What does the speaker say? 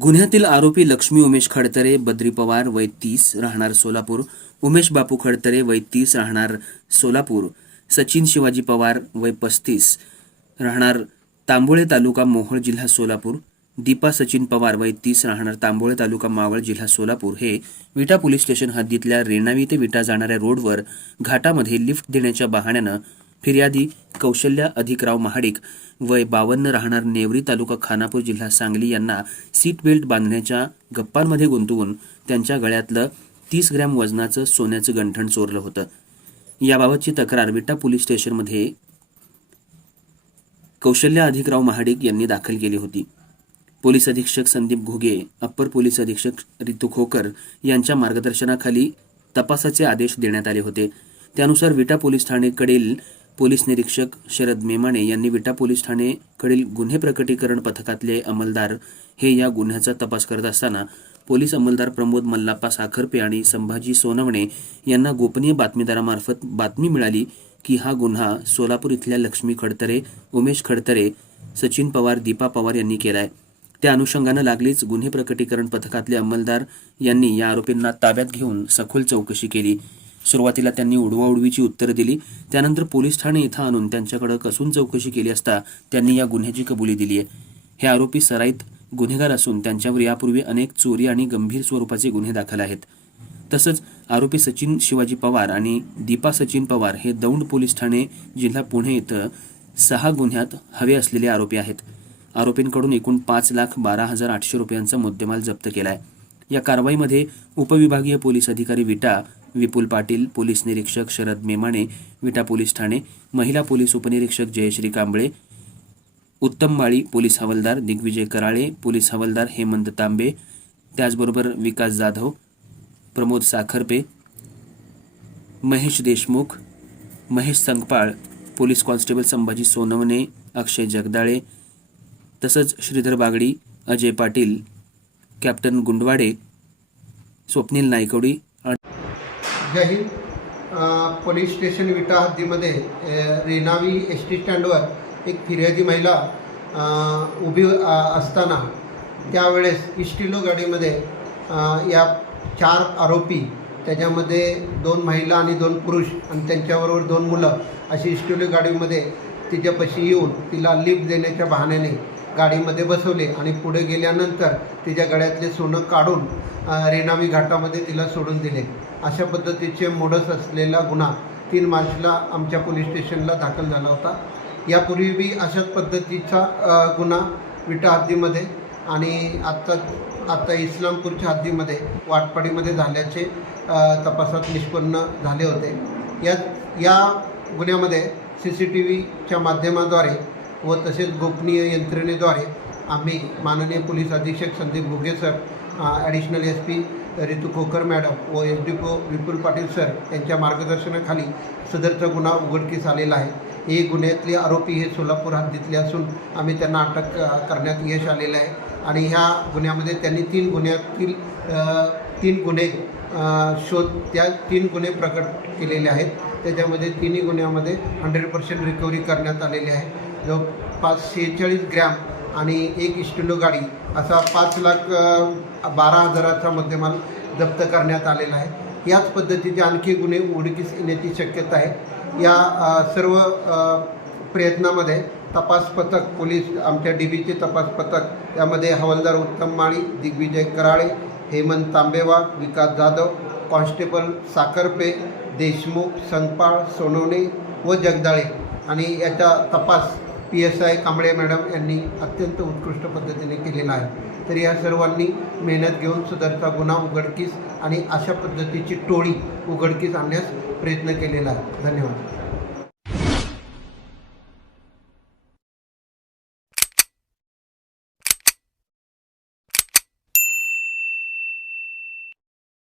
गुन्ह्यातील आरोपी लक्ष्मी उमेश खडतरे बद्री पवार वय तीस राहणार सोलापूर. उमेश बापू खडतरे वय तीस राहणार सोलापूर. सचिन शिवाजी पवार वय पस्तीस राहणार तांबोळे तालुका मोहोळ जिल्हा सोलापूर. दीपा सचिन पवार वय तीस राहणार तांबोळे तालुका मावळ जिल्हा सोलापूर. हे विटा पोलीस स्टेशन हद्दीतल्या रेणावी ते विटा जाणाऱ्या रोडवर घाटामध्ये लिफ्ट देण्याच्या बहाण्यानं फिर्यादी कौशल्या अधिकराव महाडिक वय बावन्न राहणार नेवरी तालुका खानापूर जिल्हा सांगली यांना सीट बेल्ट बांधण्याच्या गप्पांमध्ये गुंतवून त्यांच्या गळ्यातलं तीस ग्रॅम वजनाचं सोन्याचं गंठण चोरलं होतं. याबाबतची तक्रार विटा पोलीस स्टेशनमध्ये कौशल्या अधिकराव महाडिक यांनी दाखल केली होती. पोलीस अधीक्षक संदीप घोगे अप्पर पोलीस अधीक्षक रितू खोकर यांच्या मार्गदर्शनाखाली तपासाचे आदेश देण्यात आले होते. त्यानुसार विटा पोलीस ठाणेकडील पोलीस निरीक्षक शरद मेमाणे यांनी विटा पोलीस ठाणेकडील गुन्हे प्रकटीकरण पथकातले अंमलदार हे या गुन्ह्याचा तपास करत असताना पोलीस अंमलदार प्रमोद मल्लाप्पा साखरपे आणि संभाजी सोनवणे यांना गोपनीय बातमीदारामार्फत बातमी मिळाली की हा गुन्हा सोलापूर इथल्या लक्ष्मी खडतरे उमेश खडतरे सचिन पवार दीपा पवार यांनी केलाय. त्या अनुषंगानं लागलीच गुन्हे प्रकटीकरण पथकातले अंमलदार यांनी या आरोपींना ताब्यात घेऊन सखोल चौकशी केली. सुरुवातीला त्यांनी उडवाउडवीची उत्तरं दिली. त्यानंतर पोलीस ठाणे इथं आणून त्यांच्याकडे कसून चौकशी केली असता त्यांनी या गुन्ह्याची कबुली दिली आहे. हे आरोपी सराईत गुन्हेगार असून त्यांच्यावर यापूर्वी अनेक चोरी आणि गंभीर स्वरूपाचे गुन्हे दाखल आहेत. तसंच आरोपी सचिन शिवाजी पवार आणि दीपा सचिन पवार हे दौंड पोलीस ठाणे जिल्हा पुणे इथं सहा गुन्ह्यात हवे असलेले आरोपी आहेत. आरोपींकडून एकूण पाच लाख बारा हजार आठशे रुपयांचा मुद्देमाल जप्त केला आहे या कारवाईमध्ये उपविभागीय पोलीस अधिकारी विटा विपुल पाटील पोलीस निरीक्षक शरद मेमाणे विटा पोलीस ठाणे महिला पोलीस उपनिरीक्षक जयश्री कांबळे उत्तम माळी पोलीस हवालदार दिग्विजय कराळे पोलीस हवालदार हेमंत तांबे त्याचबरोबर विकास जाधव प्रमोद साखरपे महेश देशमुख महेश संगपाळ पोलीस कॉन्स्टेबल संभाजी सोनवणे अक्षय जगदाळे तसंच Shridhar Bagdi Ajay Patil captain Gundwade Swapnil Naikwadi Jai Hind police station Vita हद्दीमध्ये Renavi Renavi S T स्टँडवर एक फिर्यादी महिला उभी असताना त्यावेळेस इस्टिलो गाडीमध्ये या चार आरोपी त्याच्यामध्ये दोन महिला आणि दोन पुरुष आणि त्यांच्याबरोबर दोन मुलं अशी इस्टिलो गाडीमध्ये तिच्यापाशी येऊन तिला लिफ्ट देण्याच्या बहाण्याने गाडीमध्ये बसवले आणि पुढे गेल्यानंतर तिच्या गळ्यातले सोनं काढून रेनामी घाटामध्ये तिला सोडून दिले. अशा पद्धतीचे मोडस असलेला गुन्हा तीन मार्चला आमच्या पोलीस स्टेशनला दाखल झाला होता. यापूर्वी बी अशाच पद्धतीचा गुन्हा विटा हद्दीमध्ये आणि आत्ता आत्ता इस्लामपूरच्या हद्दीमध्ये वाटपाडीमध्ये झाल्याचे तपासात निष्पन्न झाले होते. या या गुन्ह्यामध्ये सी सी टी व्हीच्या माध्यमाद्वारे व तसेच गोपनीय यंत्रणेद्वारे आम्ही माननीय पोलीस अधीक्षक Sandeep Ghuge sir additional S P Ritu Khokar madam व S D P O Vipul Patil sir यांच्या मार्गदर्शनाखाली सदरचा गुन्हा उघडकीस आलेला आहे. हे गुन्ह्यातले आरोपी हे सोलापूर हद्दीतले असून आम्ही त्यांना अटक करण्यात यश आलेलं आहे. आणि ह्या गुन्ह्यामध्ये त्यांनी तीन गुन्ह्यातील तीन गुन्हे शोध त्या तीन गुन्हे प्रकट केलेले आहेत. त्याच्यामध्ये तिन्ही गुन्ह्यामध्ये हंड्रेड पर्सेंट रिकव्हरी करण्यात आलेली आहे. जवळपास पाच शेहेचाळीस ग्रॅम आणि एक इस्टिलो गाडी असा पाच लाख बारा हजाराचा मुद्देमाल जप्त करण्यात आलेला आहे. याच पद्धतीचे आणखी गुन्हे उघडकीस येण्याची शक्यता आहे. या सर्व प्रयत्नामध्ये तपास पथक पोलीस आमच्या डी बीचे तपास पथक त्यामध्ये हवालदार उत्तम माळी दिग्विजय कराळे हेमंत तांबेवा विकास जाधव कॉन्स्टेबल साखरपे देशमुख संगपाळ सोनवणे व जगदाळे. आणि याचा तपास P S I Kamble madam यांनी अत्यंत उत्कृष्ट पद्धतीने केलेला आहे. तर या सर्वांनी मेहनत घेऊन सदरचा गुन्हा उघडकीस आणि अशा पद्धतीची टोळी उघडकीस आणण्यास प्रयत्न केलेला आहे. धन्यवाद.